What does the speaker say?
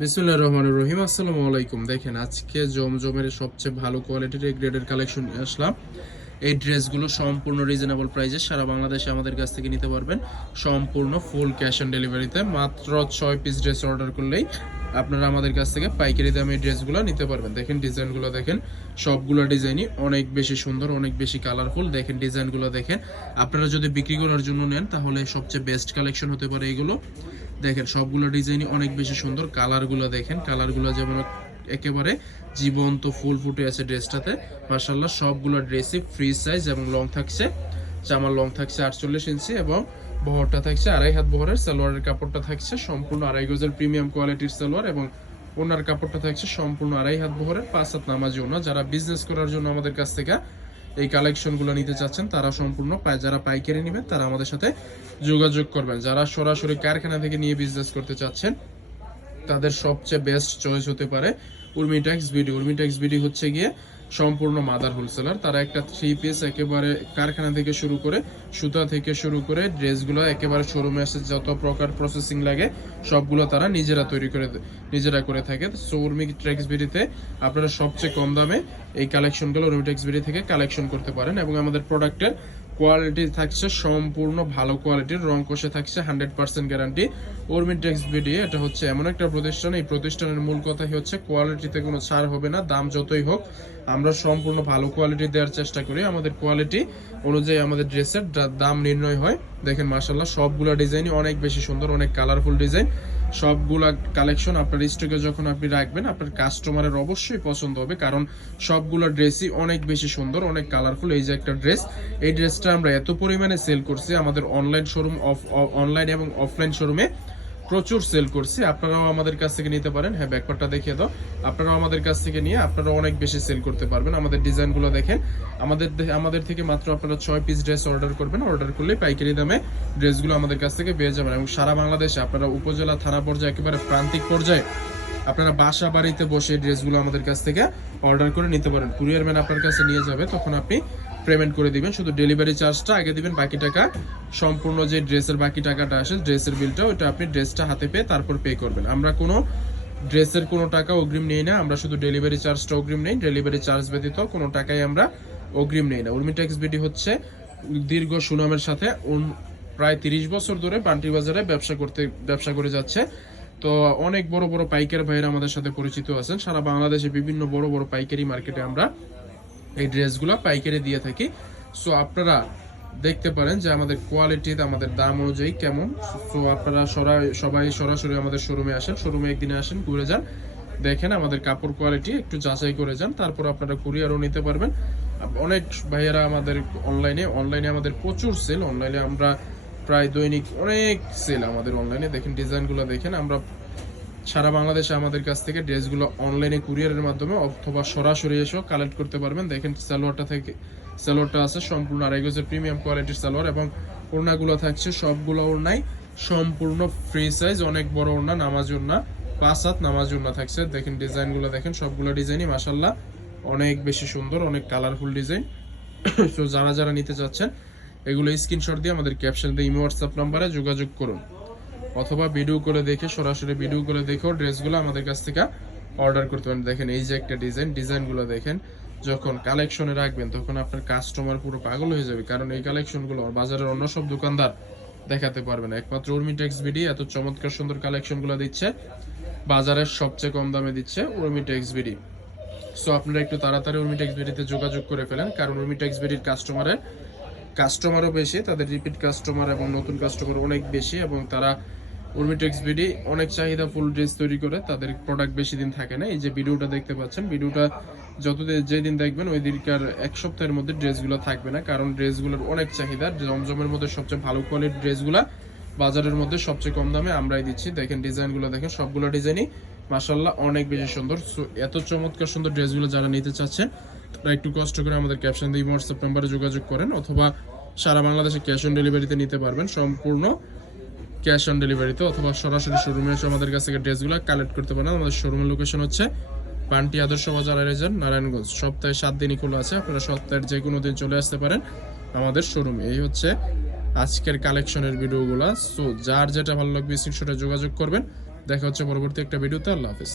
বিসমিল্লাহির রহমানির রহিম। আসসালামু আলাইকুম। দেখেন আজকে জমজমের সবচেয়ে ভালো কোয়ালিটির এই গ্রেডের কালেকশন নিয়ে আসলাম। এই ড্রেসগুলো সম্পূর্ণ রিজনেবল প্রাইসে সারা বাংলাদেশে আমাদের কাছ থেকে নিতে পারবেন, সম্পূর্ণ ফুল ক্যাশ অন ডেলিভারিতে। মাত্র 6 পিস ড্রেস অর্ডার করলেই আপনারা আমাদের কাছ থেকে পাইকারি দামে এই ড্রেসগুলো নিতে পারবেন। দেখেন ডিজাইনগুলো দেখেন, সবগুলো ডিজাইনই অনেক বেশি সুন্দর, অনেক বেশি কালারফুল। দেখেন ডিজাইনগুলো দেখেন, আপনারা যদি বিক্রি করার জন্য নেন তাহলে সবচেয়ে বেস্ট কালেকশন হতে পারে এগুলো। দেখেন সবগুলো ডিজাইনই অনেক বেশি সুন্দর। কালারগুলো দেখেন, কালারগুলো যেমন একেবারে জীবন্ত ফুল ফুটে আছে ড্রেসটাতে। মাশাআল্লাহ সবগুলো ড্রেসই ফ্রি সাইজ এবং লং থাকছে। জামার লং থাকছে 48 ইঞ্চি এবং বহরটা থাকছে 2.5 হাত বহরের। সালোয়ারের কাপড়টা থাকছে সম্পূর্ণ 2.5 গজের প্রিমিয়াম কোয়ালিটির সালোয়ার এবং ওনার কাপড়টা থাকছে সম্পূর্ণ 2.5 হাত বহরের 5 হাত নামাজি ওনা। যারা বিজনেস করার জন্য আমাদের কাছ থেকে এই কালেকশনগুলো নিতে চাচ্ছেন তারা সম্পূর্ণ যারা পাইকারি নেবেন তারা আমাদের সাথে যোগাযোগ করবেন। যারা সরাসরি কারখানা থেকে নিয়ে বিজনেস করতে চাচ্ছেন তাদের সবচেয়ে বেস্ট চয়েস হতে পারে উর্মিটেক্স বিডি। উর্মিটেক্স বিডি হচ্ছে গিয়ে সম্পূর্ণ মাদার হোলসেলার। তারা একটা 3 পিস একেবারে কারখানা থেকে শুরু করে সুতা থেকে শুরু করে ড্রেসগুলো একেবারে শোরুমে এসে যত প্রকার প্রসেসিং লাগে সবগুলো তারা নিজেরা তৈরি করে নিজেরা করে থাকে। সো উর্মিটেক্স বিডিতে আপনারা সবচেয়ে কম দামে এই কালেকশনগুলো উর্মিটেক্স বিডি থেকে কালেকশন করতে পারেন এবং আমাদের প্রোডাক্টের কোয়ালিটি থাকছে সম্পূর্ণ ভালো কোয়ালিটির, রং কষে থাকছে 100% গ্যারান্টি। উর্মিটেক্স বিডি এটা হচ্ছে এমন একটা প্রতিষ্ঠান, এই প্রতিষ্ঠানের মূল কথাই হচ্ছে কোয়ালিটিতে কোনো ছাড় হবে না, দাম যতই হোক আমরা সম্পূর্ণ ভালো কোয়ালিটি দেওয়ার চেষ্টা করি। আমাদের কোয়ালিটি অনুযায়ী আমাদের ড্রেসের দাম নির্ণয় হয়। দেখেন মাশাআল্লাহ সবগুলা ডিজাইনই অনেক বেশি সুন্দর, অনেক কালারফুল ডিজাইন। সবগুলা কালেকশন আপনার স্টকে যখন আপনি রাখবেন আপনার কাস্টমারের অবশ্যই পছন্দ হবে, কারণ সবগুলো ড্রেসই অনেক বেশি সুন্দর, অনেক কালারফুল। এই যে একটা ড্রেস, এই ড্রেসটা আমরা এত পরিমাণে সেল করছি আমাদের অনলাইন শোরুম অনলাইন এবং অফলাইন শোরুমে প্রচুর সেল করছি। আপনারাও আমাদের কাছ থেকে নিতে পারেন। হ্যাঁ ব্যাকপারটা দেখিয়ে দাও। আপনারাও আমাদের কাছ থেকে নিয়ে আপনারাও অনেক বেশি সেল করতে পারবেন। আমাদের ডিজাইনগুলো দেখেন, আমাদের থেকে মাত্র আপনারা 6 পিস ড্রেস অর্ডার করবেন। অর্ডার করলে পাইকারি দামে ড্রেসগুলো আমাদের কাছ থেকে পেয়ে যাবেন এবং সারা বাংলাদেশে আপনারা উপজেলা থানা পর্যায়ে একেবারে প্রান্তিক পর্যায়ে আপনারা বাসা বাড়িতে বসে ড্রেসগুলো আমাদের কাছ থেকে অর্ডার করে নিতে পারেন। কুরিয়ার ম্যান আপনার কাছে নিয়ে যাবে, তখন আপনি পেমেন্ট করে দিবেন। শুধু ডেলিভারি চার্জটা আগে দিবেন, বাকি টাকা সম্পূর্ণ যে ড্রেসের বাকি টাকাটা আসে ড্রেসের বিলটা ওইটা আপনি ড্রেসটা হাতে পেয়ে তারপর পে করবেন। আমরা কোনো ড্রেসের কোনো টাকা অগ্রিম নেই না, আমরা শুধু ডেলিভারি চার্জটা অগ্রিম নেই। ডেলিভারি চার্জ ব্যতীত কোনো টাকাই আমরা অগ্রিম নেই না। উর্মিটেক্স বিডি হচ্ছে দীর্ঘ সুনামের সাথে প্রায় 30 বছর ধরে বান্টি বাজারে ব্যবসা করে যাচ্ছে। তো অনেক বড় বড় পাইকারি ভাইয়েরা আমাদের সাথে পরিচিত আছেন। সারা বাংলাদেশে বিভিন্ন বড় বড় পাইকারি মার্কেটে আমরা এই ড্রেসগুলো পাইকারি দিয়ে থাকি। সো আপনারা দেখতে পারেন যে আমাদের কোয়ালিটি আমাদের দাম অনুযায়ী কেমন। সো আপনারা সবাই সরাসরি আমাদের শোরুমে আসেন, শোরুমে একদিনে আসেন, ঘুরে যান, দেখেন আমাদের কাপড় কোয়ালিটি একটু যাচাই করে যান, তারপর আপনারা কুরিয়ারও নিতে পারবেন। অনেক ভাইয়েরা আমাদের অনলাইনে আমাদের প্রচুর সেল। অনলাইনে আমরা প্রায় দৈনিক অনেক সেল আমাদের অনলাইনে। দেখেন ডিজাইনগুলো দেখেন, আমরা সারা বাংলাদেশে আমাদের কাছ থেকে ড্রেসগুলো অনলাইনে কুরিয়ারের মাধ্যমে অথবা সরাসরি এসেও কালেক্ট করতে পারবেন। দেখেন সালোয়ারটা আছে সম্পূর্ণ 2.5 গজের প্রিমিয়াম কোয়ালিটির সালোয়ার এবং ওড়নাগুলো থাকছে সবগুলো ওড়নাই সম্পূর্ণ ফ্রি সাইজ, অনেক বড় ওড়না, নামাজ ওড়না, 5 হাত নামাজ ওড়না থাকছে। দেখেন ডিজাইনগুলো দেখেন, সবগুলো ডিজাইনই মাশাআল্লাহ অনেক বেশি সুন্দর, অনেক কালারফুল ডিজাইন। তো যারা নিতে চাচ্ছেন এগুলো স্ক্রিনশট দিয়ে আমাদের ক্যাপশন দিয়ে ইমো হোয়াটসঅ্যাপ নাম্বারে যোগাযোগ করুন, অথবা ভিডিও করে দেখে সরাসরি ভিডিও করে দেখেও ড্রেসগুলো আমাদের কাছ থেকে অর্ডার করতে পারেন। দেখেন এই যে একটা ডিজাইনগুলো দেখেন, যখন কালেকশনে রাখবেন তখন আপনার কাস্টমার পুরো পাগল হয়ে যাবে, কারণ এই কালেকশনগুলো বাজারের অন্য সব দোকানদার দেখাতে পারবে না। একমাত্র উর্মিটেক্স বিডি এত চমৎকার সুন্দর কালেকশনগুলো দিচ্ছে, বাজারের সবচেয়ে কম দামে দিচ্ছে উর্মিটেক্স বিডি। সো আপনারা একটু তাড়াতাড়ি উর্মিটেক্স বিডিতে যোগাযোগ করে ফেলেন, কারণ উর্মিটেক্স বিডির কাস্টমারও বেশি, তাদের রিপিট কাস্টমার এবং নতুন কাস্টমার অনেক বেশি এবং তারা উর্মিটেক্স বিডি অনেক চাহিদা ফুল ড্রেস তৈরি করে, তাদের প্রোডাক্ট বেশি দিন থাকে না। এই যে ভিডিওটা দেখতে পাচ্ছেন, ভিডিওটা যেদিন দেখবেন ওই দিনকার 1 সপ্তাহের মধ্যে ড্রেসগুলো থাকবে না, কারণ ড্রেসগুলোর অনেক চাহিদা। জমজমের মধ্যে সবচেয়ে ভালো কোয়ালিটির ড্রেসগুলো বাজারের মধ্যে সবচেয়ে কম দামে আমরাই দিচ্ছি। দেখেন ডিজাইনগুলো দেখেন, সবগুলো ডিজাইনই মাশাআল্লাহ অনেক বেশি সুন্দর। সো এত চমৎকার সুন্দর ড্রেসগুলো যারা নিতে চাচ্ছেন তারা একটু কষ্ট করে আমাদের ক্যাপশন দিয়ে হোয়াটসঅ্যাপ নাম্বারে যোগাযোগ করেন, অথবা সারা বাংলাদেশে ক্যাশ অন ডেলিভারিতে নিতে পারবেন, সম্পূর্ণ ক্যাশ অন ডেলিভারিতে, অথবা সরাসরি শোরুমে এসে আমাদের কাছ থেকে ড্রেসগুলো কালেক্ট করতে পারেন। আমাদের শোরুমের লোকেশন হচ্ছে পান্টি আদর্শ বাজার আড়াইজান, নারায়ণগঞ্জ। সপ্তাহে 7 দিনই খোলা আছে, আপনারা সপ্তাহের যে কোনো দিন চলে আসতে পারেন আমাদের শোরুমে। এই হচ্ছে আজকের কালেকশনের ভিডিওগুলো। সো যার যেটা ভালো লাগবে স্ক্রিনশটে যোগাযোগ করবেন, দেখা হচ্ছে পরবর্তী একটা ভিডিওতে। আল্লাহ হাফেজ।